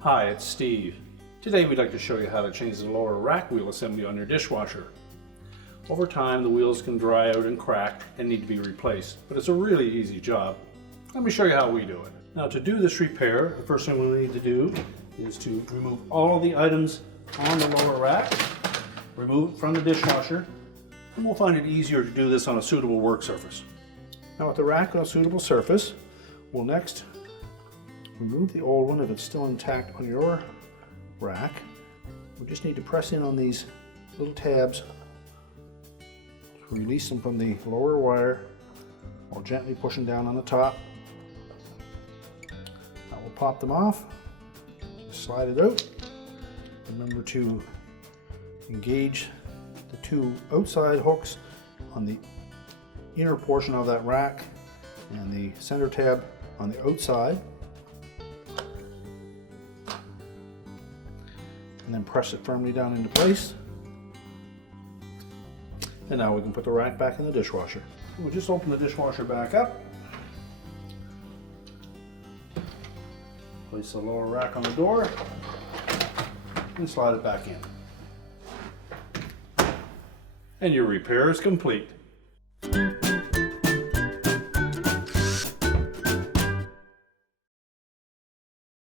Hi, it's Steve. Today we'd like to show you how to change the lower rack wheel assembly on your dishwasher. Over time the wheels can dry out and crack and need to be replaced, but it's a really easy job. Let me show you how we do it. Now to do this repair, the first thing we need to do is to remove all of the items on the lower rack, remove it from the dishwasher, and we'll find it easier to do this on a suitable work surface. Now with the rack on a suitable surface, we'll next remove the old one if it's still intact on your rack. We just need to press in on these little tabs to release them from the lower wire while gently pushing down on the top. Now we'll pop them off, just slide it out. Remember to engage the two outside hooks on the inner portion of that rack and the center tab on the outside. And then press it firmly down into place. And now we can put the rack back in the dishwasher. We'll just open the dishwasher back up. Place the lower rack on the door and slide it back in. And your repair is complete.